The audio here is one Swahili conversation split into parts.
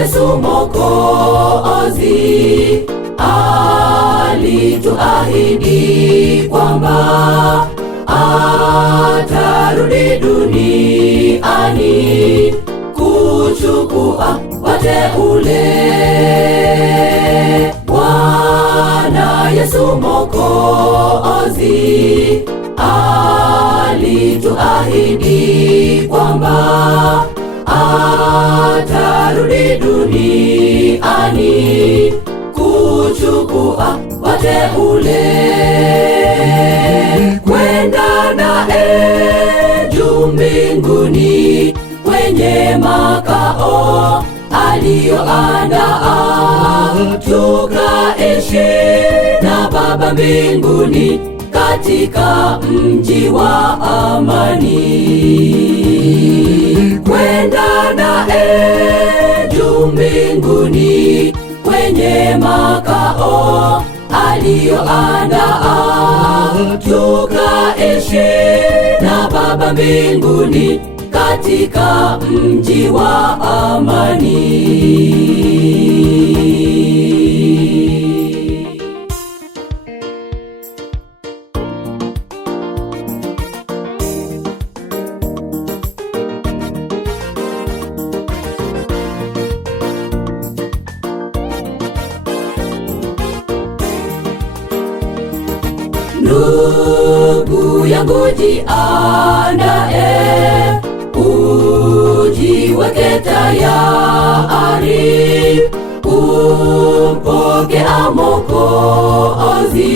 Yesu Mwokozi alituahidi kwamba atarudi duniani kuchukua wateule. Bwana Yesu Mwokozi alituahidi kwamba atarudi duniani kuchukua wateule, kwenda naye juu mbinguni kwenye makao aliyoandaa, tukaishi na Baba mbinguni katika mji wa amani. Kwenda naye juu mbinguni kwenye makao aliyoandaa, tukaishi na Baba mbinguni katika mji wa amani. Ndugu yangu, jiandae, ujiweke tayari, umpokea Mwokozi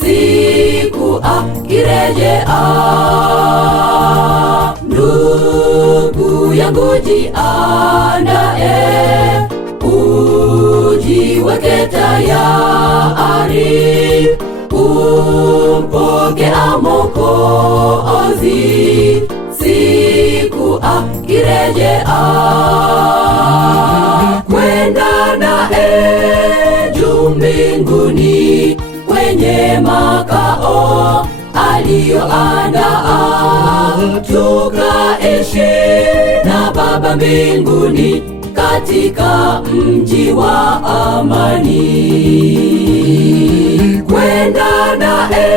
siku akirejea. Ndugu yangu, jiandae, ujiweke tayari, umpokea Mwokozi siku akirejea. Kwenda naye juu mbinguni kwenye makao aliyoandaa, tukaishi na Baba mbinguni katika mji wa amani. Kwenda naye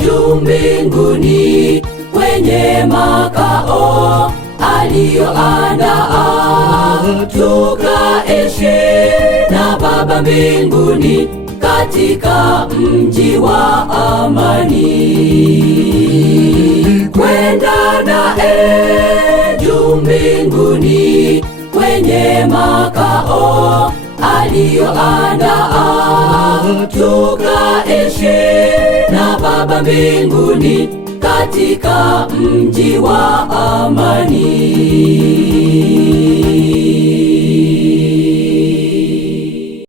juu mbinguni kwenye makao aliyoandaa, tukaishi na Baba mbinguni katika mji wa amani. Kwenda naye juu mbinguni kwenye makao aliyoandaa, tukaishi na Baba mbinguni katika mji wa amani.